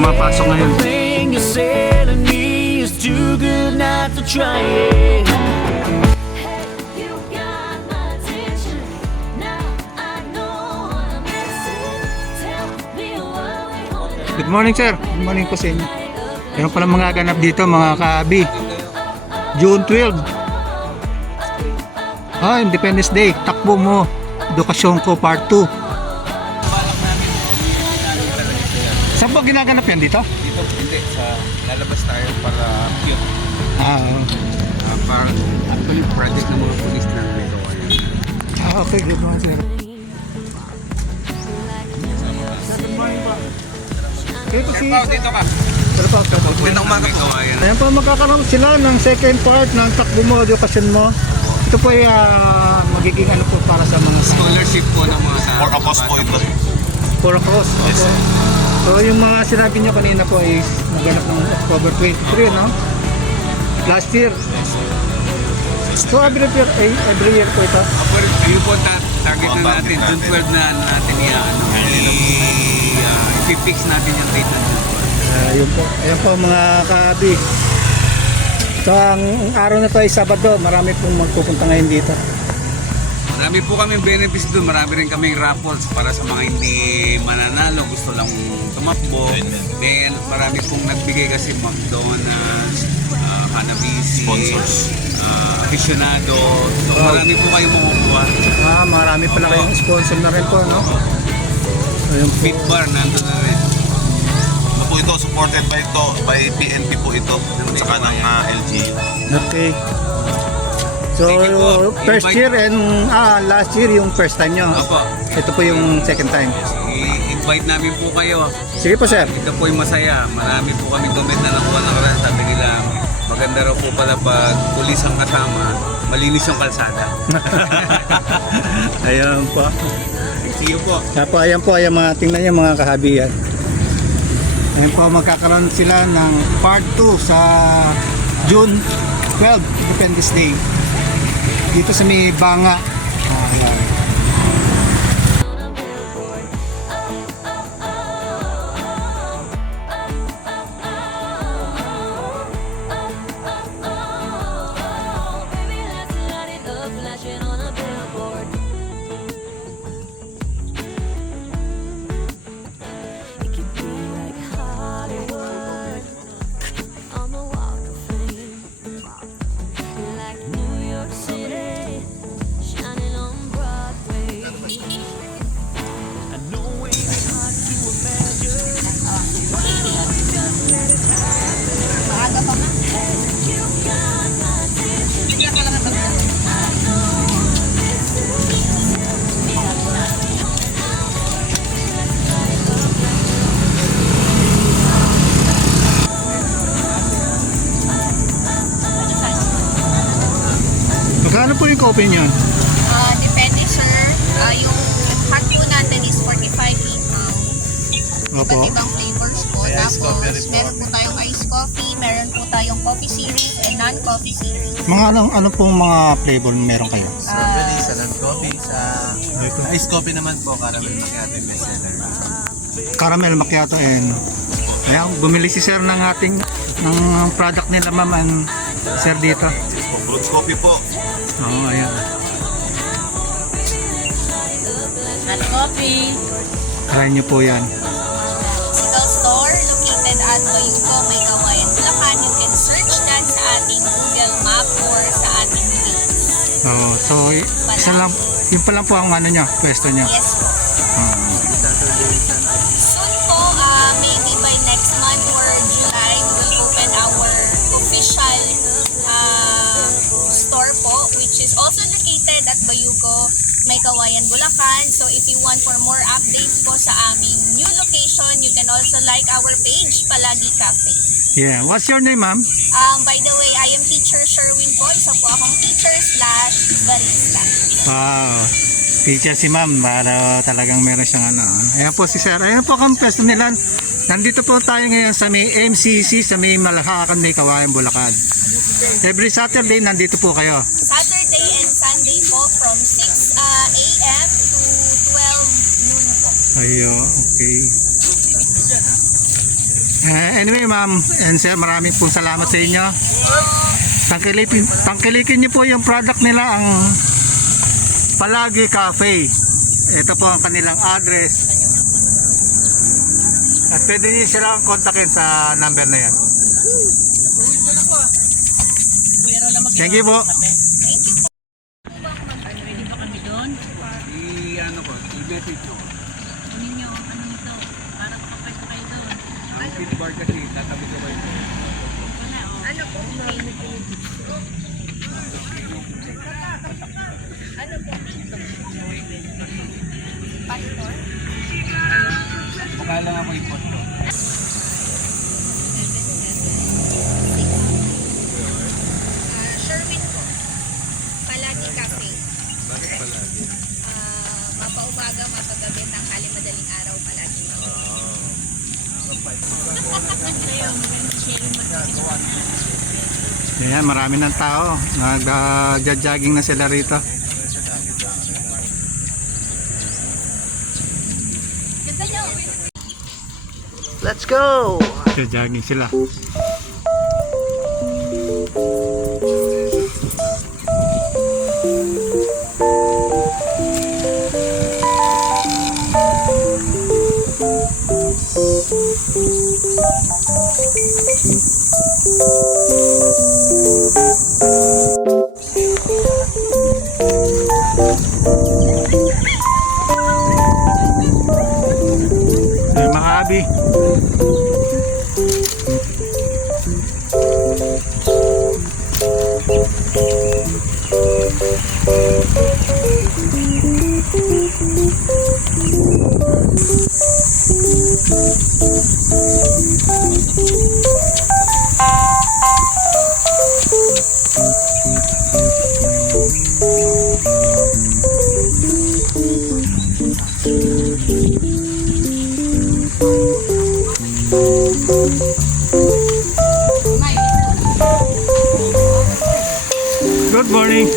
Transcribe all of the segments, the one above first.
pumapasok ngayon. Good morning sir, good morning po sa inyo. Meron pala mga ganap dito mga kaabi. June 12. Independence Day, takbo mo. Edukasyon ko part 2. Saan po ginaganap yan dito? Dito hindi, sa lalabas tayo para cute. Para actually project ng mga police na nito. Okay, good morning sir. Dito si Dito ka. Magandang umaga po. Ayan po, magkakaroon sila ng second part ng takbo mo, edukasyon mo. Ito po ay magiging ano po para sa mga Scholarship po ng mga sa... For a cause po ito. for a cause. Yes, sir. So yung mga sinabi niyo kanina po is naganap ng October 23, no? Last year. So every year po ito. Ayun po, target na natin. June 12 na natin i-fix natin yung date na June 12. Ayun po. Ayun po mga kaabi. So ang araw na to ay Sabado. Marami pong magpupunta ngayon dito. Marami po kaming benefits doon. Marami rin kaming raffles para sa mga hindi mananalo. Gusto lang tumakbo. Then marami pong nagbigay kasi McDonald's, Hanabishi, Sponsors. aficionado. So marami po kayong makukuha. Marami pala kayong sponsor na rin po, no? Ayun po. Fit bar, nandun na rin. Ano po ito, supported by PNP po ito, at saka ng LGU. Okay. So, Sige po. first year and last year yung first time nyo. Opo. Ito po yung second time. I-invite namin po kayo. Sige po, sir. Ito po yung masaya. Marami po kami comment na nakuha ng karaan. Sabi nila, maganda raw po pala pag pulis ang kasama, malinis yung kalsada. Ayan po. See you po. Kaya po, ayan po, ayan mga, tingnan nyo mga kahabi yan. Ayan po, magkakaroon sila ng part 2 sa June 12, Independence Day. Dito sa may Banga. Ayan. Magkano po yung coffee nyo? Depende sir. Yung hot po natin is 45 liters. Opo. Iba't ibang flavors po. Tapos meron po tayong iced coffee, meron po tayong coffee series and non-coffee series. Mga ano pong mga flavor meron kayo? Strawberry, sa non-coffee, sa iced coffee naman po, caramel macchiato yung bestseller. Caramel macchiato and ayan, bumili si sir ng ating ng product nila ma'am and sir dito. Fruits coffee po. Oo, ayan. Hot coffee. Try nyo po yan. Physical store located at Bayuco, May Kawayan, Bulacan. You can search that sa ating Google Map or sa ating page. Oo, so isa lang, yun pa lang po ang ano nyo, pwesto nyo. Yes po. Soon po, maybe by next month or July, we will open our official store po, which is also located at Bayuco, May Kawayan, Bulacan. So if you want for more updates po sa aming new location, you can also like our page, Palagi Cafe. Yeah, what's your name ma'am? By the way, I am Teacher Sherwin po. Isa po akong teacher/barista. Wow, teacher si ma'am, para talagang meron siyang ano. Ayan po si sir, ayan po ang pwesto nila. Nandito po tayo ngayon sa may MCC, sa may Malahacan, May Kawayan, Bulacan. Every Saturday, nandito po kayo. Saturday and Sunday po from 6 a.m. to 12 noon po. Ayo, okay. Anyway, ma'am and sir, maraming pong salamat sa inyo. Tangkilikin niyo po yung product nila, ang Palagi Cafe. Ito po ang kanilang address. At pwede niyo silang kontakin sa number na yan. Thank you po. Ready ba kami doon? I-ano ko, i-message ko. Ninyo, ano ito? Para makapay ko kayo doon. Ang feedback kasi, tatabi ko kayo. Ano po? Pastor? Baka lang ako i-post ko. Sherwin po. Palagi Cafe. Bakit palagi? Mapaumaga, mapagabi, tanghali, madaling araw, palagi. Ayan, marami ng tao. Nag-jogging na sila rito. Ganda nyo. Let's go! Jogging sila. Mga abi. Good morning.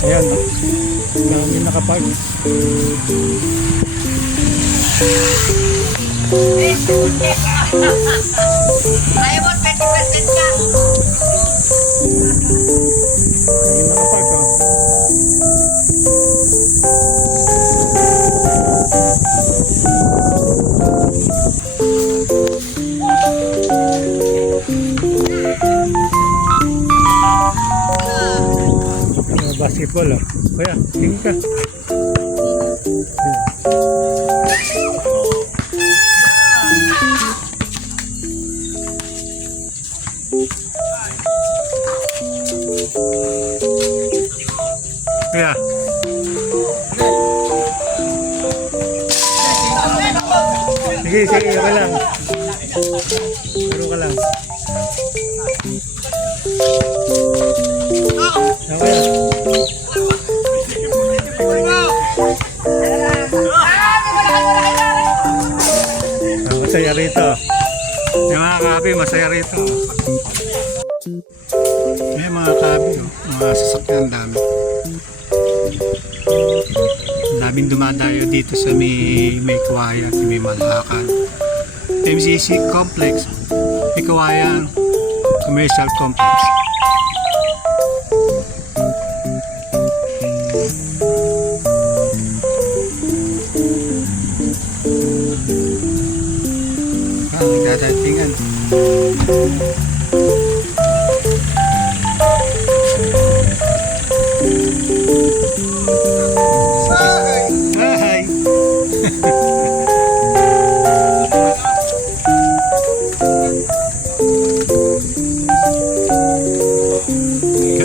Ayan, dami nakapark. Ayaw mo, 20% ka. Dami nakapark, oh. Basketball, oh. Kuya, tingin ka. Kuya. Sige, sige, ka lang. Laro ka lang. Okay. Masaya rito. Yung mga kabi, masaya rito. May mga kabi, oh. Mga sasakyan dami. Dami Maraming dumadayo dito sa may Kawayan, sa may Malacan. MCC Complex, may Kawayan Commercial Complex. Dadatingan. Hi!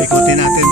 Ikutin natin.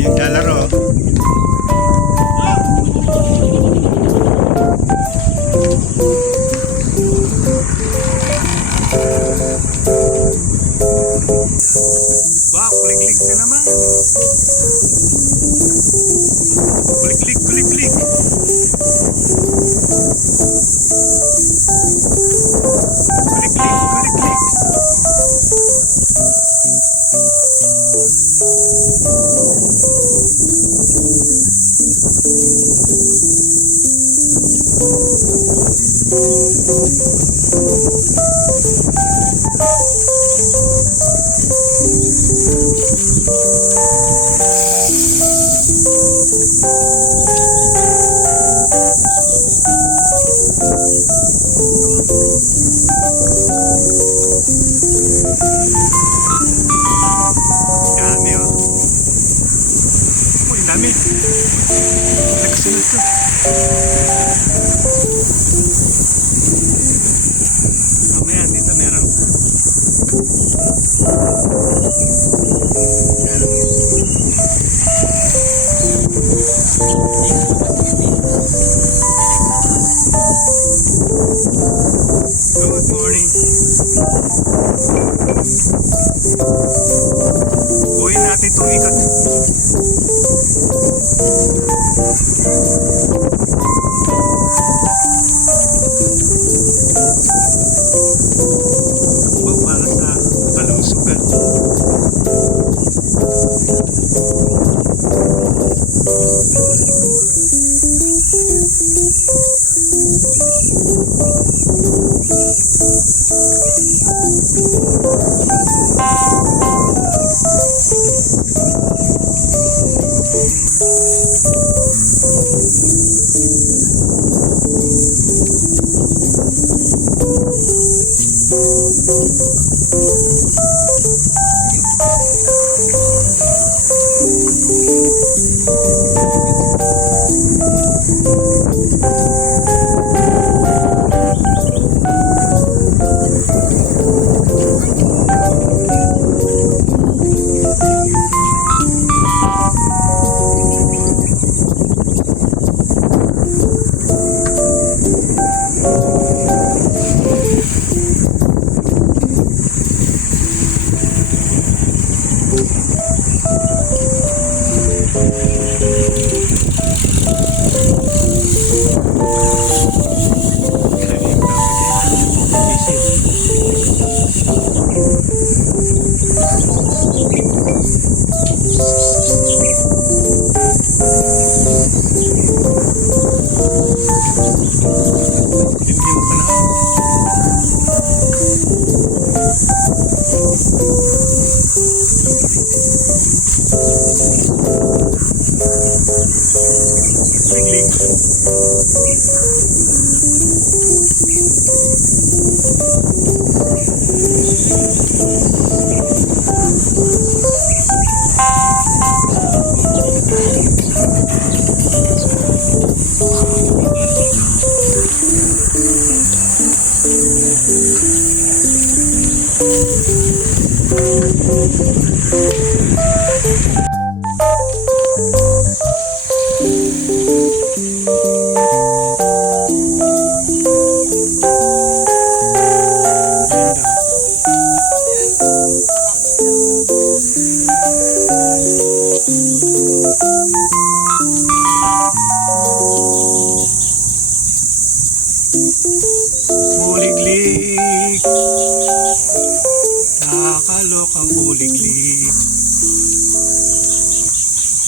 Yung lalaro. Wow, kulig-lig na naman. Kulig-lig, kulig-lig. Kulig-lig, kulig-lig. Dami oh. Uy, dami. Nagsunod to. Mamaya dito meron. Good morning. Buuin natin itong ikot. Para sa kalusugan.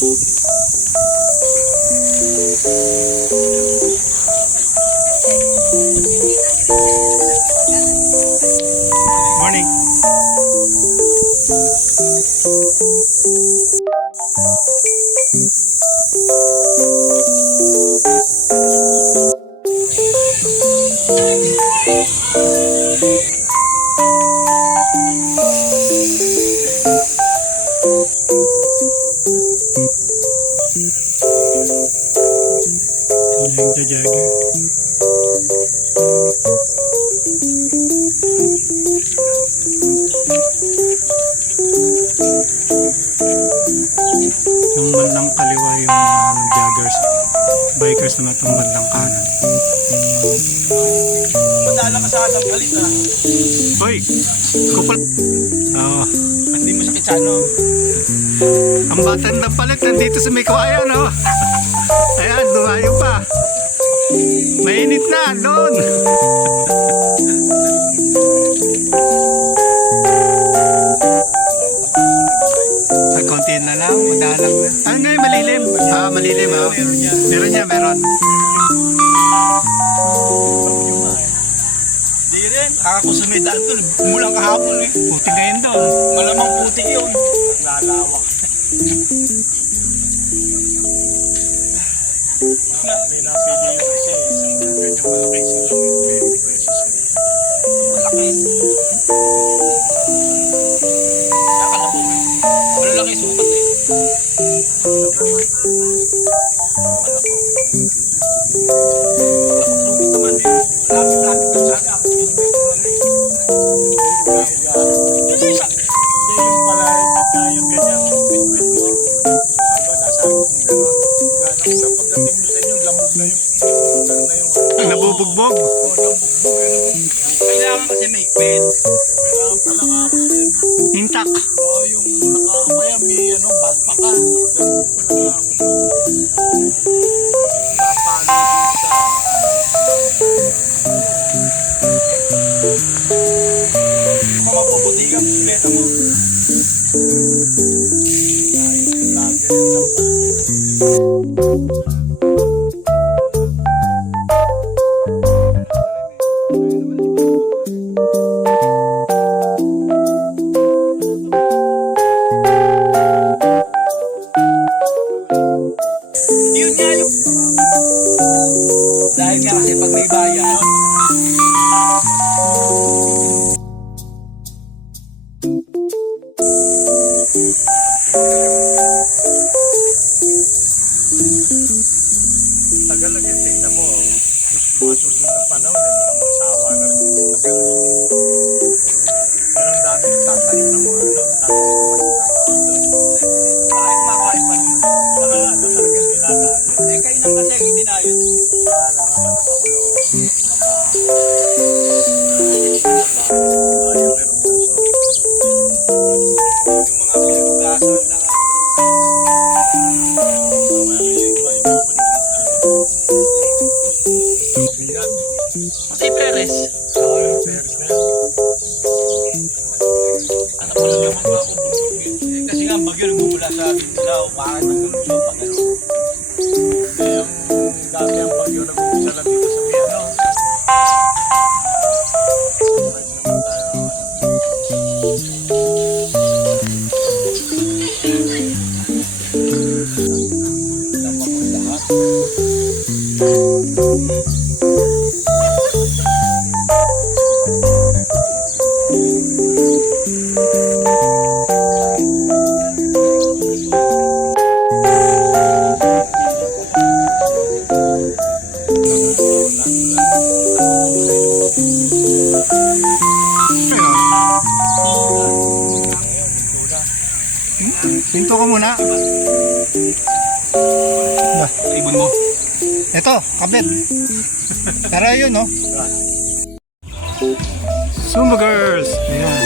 Morning. Yung jogging. Yung bandang kaliwa yung joggers. Bikers naman itong bandang kanan. Madala ka sa alam, galit ah. Hoy! Kupal! Oo. Hindi mo sakit sa ano. Ang batan na palit nandito sa may kawayan, no? Ayan, dumayo pa. Mainit na, doon. Ay, konti na lang, madalang na. Ano nga yung malilim? Ah, malilim, ah. Meron niya, meron. Di rin, kakakusumidaan ko. Umulang kahapon eh. Puti ngayon doon. Malamang putik yun. Lalawak. May napili yung kasi isang ganyan malaki isang lang. 20 pesos. Malaki. Nakalabog eh. Malalaki sukat eh. Malabog. Sukat naman eh. Lapit-lapit na sana. Nabubugbog. Kailangan kasi may pet. Kailangan pala nga Intact. yung nakakabaya may bagpakan. Mga puputi ka, beta mo. Yun nga yung dahil nga kasi pag may bayan tagal lang yung tingnan mo mga susunod na panahon baka magsawa na rin yung tagal pero ang dami nagtatanim ng mga tatanim ng mga kahit makain pa rin talagang dinadaan kayo nang kasi hindi na yun yung mga pinugasan na si Perez. Oo, yung Perez na yun. Anak ko lang naman ako kasi nga bagyo nagmumula sa Mindanao, bakit nagmumula pa gano'n? Kaya yung dati ang bagyo nagmumula lang dito sa Mindanao. Pinto ko muna. Ibon mo. Ito, kabit. Tara yun, no? Zumba Girls. Ayan.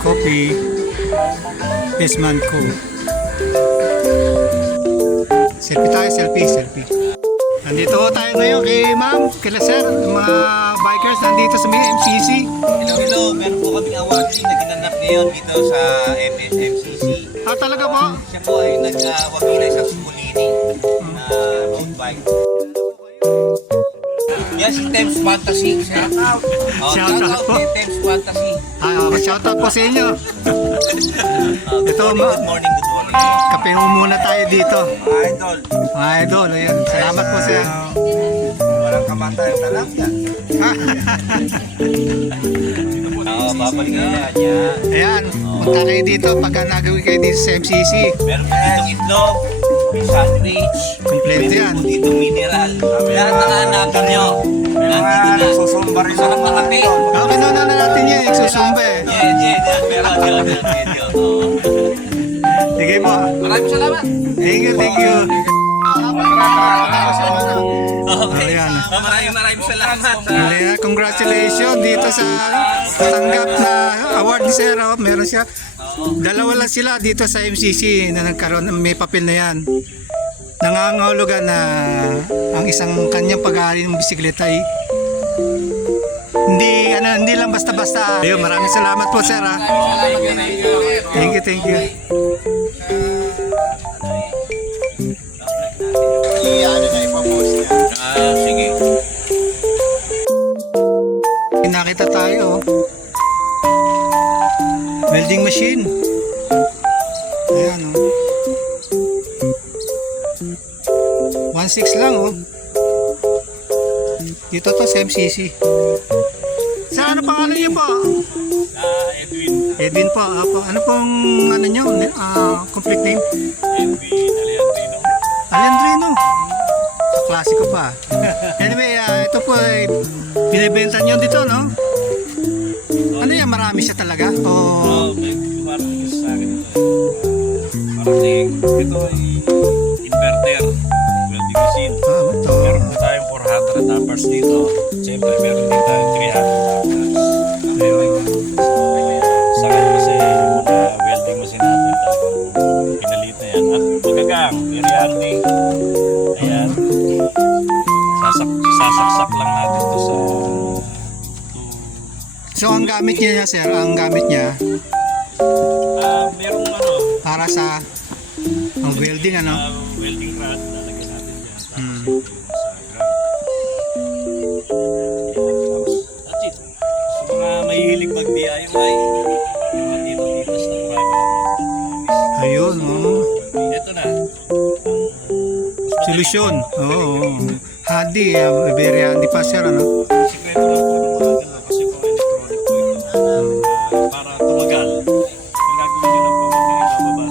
Coffee. Pisman ko. Selfie tayo, selfie. Nandito po tayo ngayon kay ma'am, kila sir, mga bikers nandito sa may MCC. Hello. Meron po kaming awarding na ginanap ngayon dito sa MCC. Ah, talaga po? Siya po ay nagwakilay sa Sumulini na road bike. Yan si Thames Fantasy. Shout out. Shout out po. Thames Fantasy. Shoutout po sa inyo. Ito, Good morning. kape muna tayo dito. Idol. Mga idol, ayan. Salamat po sir. Walang kamatayan na lang yan. Babalik na yan. Ayan, punta kayo dito pagka nagawin kayo dito sa MCC. Meron po ditong itlog, may sandwich, Kompleto yan. meron po ditong mineral. Lahat ng hanapin nyo. Nandito na. Susumba rin Sarap na kape. Okay, na natin yan. Susumba eh. Meron yun. Sige po. Maraming salamat. Thank you. Okay. Ayan. Maraming salamat. Ayan, congratulations dito sa tanggap na award ni Sir. Oh, meron siya. Dalawa lang sila dito sa MCC na nagkaroon may papel na yan. Nangangahulugan na ang isang kanyang pag-aari ng bisikleta ay hindi lang basta-basta. Ayun, maraming salamat po sir. Ha? Thank you. Sige. Nakita tayo. Welding machine. Ayan oh. 1.6 lang oh. Dito to sa MCC. Sa ano pangalan niyo po? Edwin po. Apo. Ano pong ano niyo? Complete name? Alejandrino. Klasiko pa. Anyway, ito po ay binibenta niyo dito, no? Ano yan? Marami siya talaga? O Marami sa akin ito. Parating ito ay inverter. Welding machine. ito. Meron po tayong 400 amperes dito. Siyempre, meron din tayong 300 amperes. Ayun. Sa akin kasi yung mga welding machine natin pinalit na yan. At magagang, i-reality. Ayan. Sasaksak lang natin ito sa So ang gamit niya sir, ang gamit niya merong ano, para sa ang welding ano? welding rod na lagyan natin dyan. Hmm. That's it. Sa mga mahihilig mag-DIY, yung matito-titos na private. Ayun, oh. Ito na. Solusyon. Oo. Handy, very handy pa sir ano? Sikreto lang po ng mga ganun kasi po electronic po ito. Para tumagal. Ang gagawin nyo lang po kung ibababa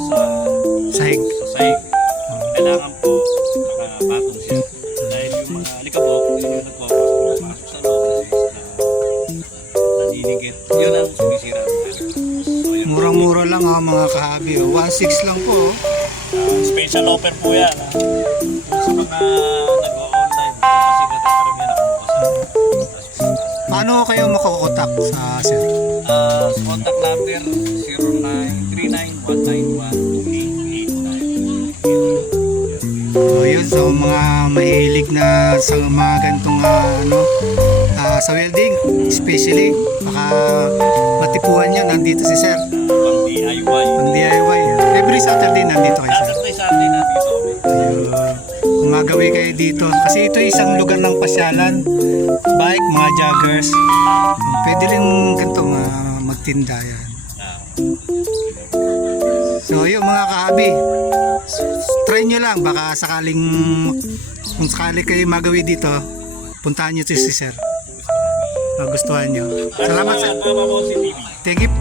Sahig. sa sahig. Kailangan po nakapatong siya. Dahil yung mga alikabok, yun yung nagpapasok sa loob na naninigit. Yun ang sumisira. So, yun. Murang-mura lang mga kahabi. 1.6 lang po. Special offer po yan. Sa mga nag-o-online, kasi nagkakaramihan ako bukas. Paano kayo makokontak sa sir? Contact number 09-191-28889. So yun, so mga mahilig na sa mga ganitong sa welding, especially baka matipuhan nyo, nandito si sir. Pang DIY. Ang DIY. Every Saturday nandito kayo sir. Saturday na dito. Ayun. Kung magawi kayo dito, kasi ito isang lugar ng pasyalan, bike, mga joggers, pwede rin ganito magtinda yan. So yun mga kahabi, try nyo lang, baka sakaling kung sakali kayo magawi dito, puntahan nyo si sir, magustuhan nyo. Salamat sir. Thank you.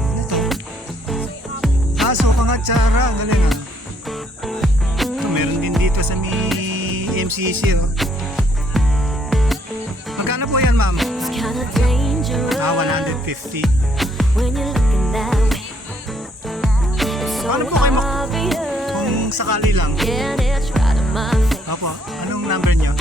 So pangatsara, ang galing ah. Ito, meron din dito sa may MCC oh. Magkano po yan ma'am? It's kinda dangerous 150. when you're looking that way. It's so Paano po kayo obvious, kung sakali lang? and it's right in my face. Opo, anong number nyo?